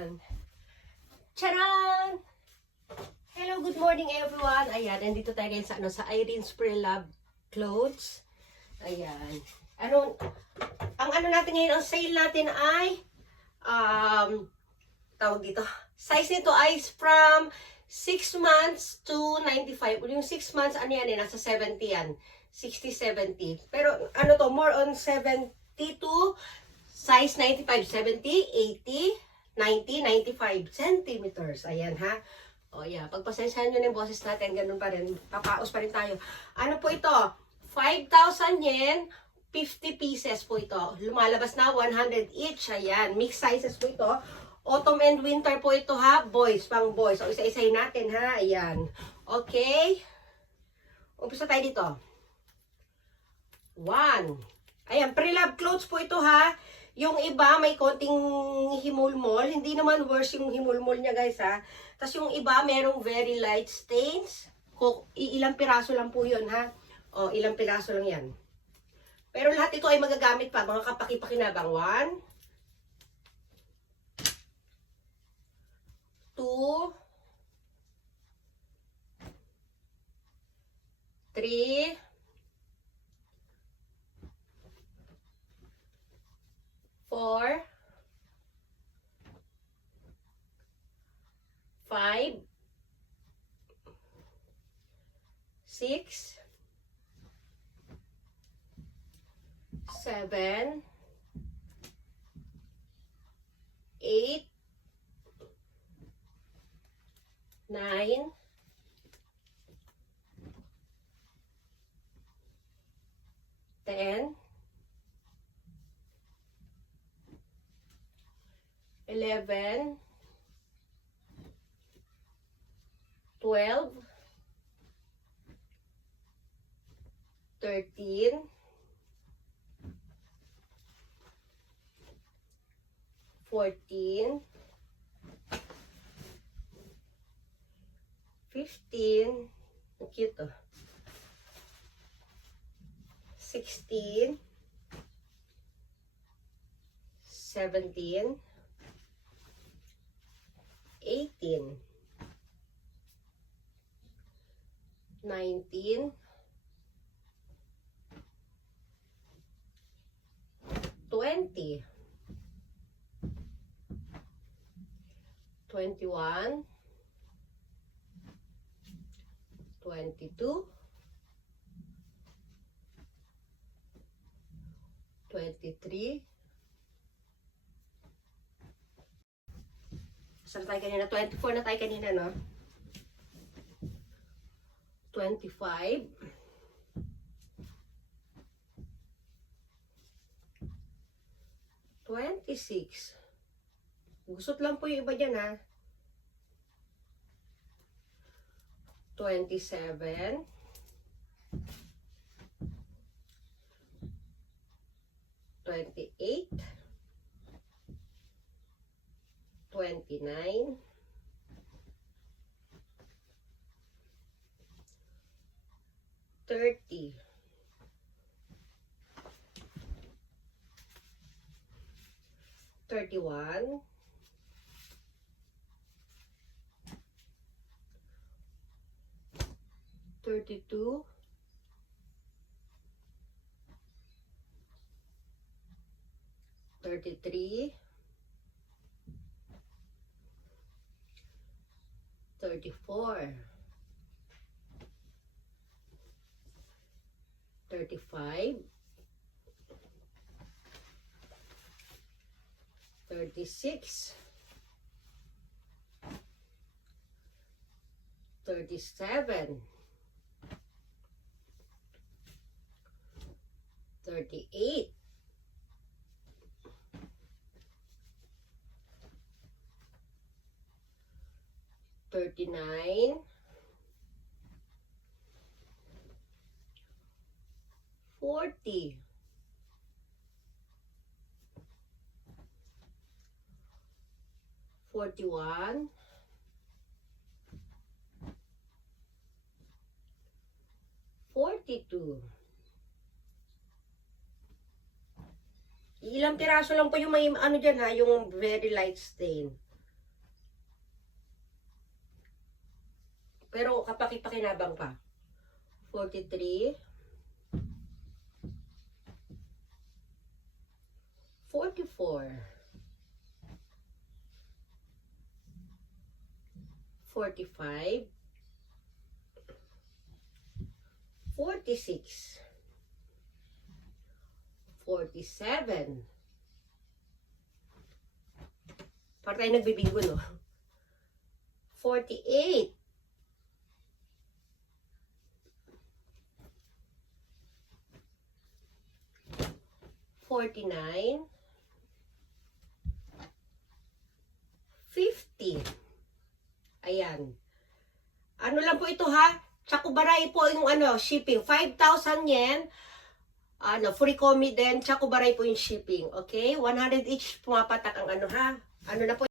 Ayan. Charan! Hello, good morning everyone. Ayan, nandito tayo ngayon sa Irene's Pre-Love Clothes. Ayan. Ang natin ngayon, ang sale natin ay, tawag dito, size nito ay from 6 months to 95. Yung 6 months, nasa 70 yan. 60, 70. Pero, more on 70 to size 95, 70, 80, 90, 95 centimeters. Ayan, ha? O, yeah. Pagpasensyahan nyo na yung boses natin, ganun pa rin. Papaos pa rin tayo. Ano po ito? 5,000 yen, 50 pieces po ito. Lumalabas na 100 each. Ayan. Mixed sizes po ito. Autumn and winter po ito, ha? Boys, pang boys. O, isa-isayin natin, ha? Ayan. Okay. Umpisa tayo dito. 1. Ayan, pre-love clothes po ito, ha? Yung iba, may konting himulmol. Hindi naman worse yung himulmol niya, guys, ha? Tapos yung iba, merong very light stains. Ilang piraso lang po yun, ha? O, ilang piraso lang yan. Pero lahat ito ay magagamit pa. Mga kapaki-pakinabang. 1, 2, 3, 4, 5, 6, 7, 8, 9, 10, 11, 12, 13, 14, 15, ang cute oh. 16, 17, 18, 19, 20, 21, 22, 23, saan tayo kanina? 24 na tayo kanina, no? 25, 26. Gusot lang po yung iba dyan, ha? 27, 28, 29, 30, 31, 32, 33, 34, 35, 36, 37, 38, 39, 40, 41, 42. Ilang piraso lang po yung may dyan ha, yung very light stain. Pero kapaki-pakinabang pa. 43. 44. 45. 46. 47. Para tayo nagbibingo, no? 48. 49. 50. Ayan. Ano lang po ito ha? Chakubaray po yung shipping. 5,000 yen. Free commit din. Chakubaray po yung shipping. Okay? 100 each pumapatak ang ha? Ano na po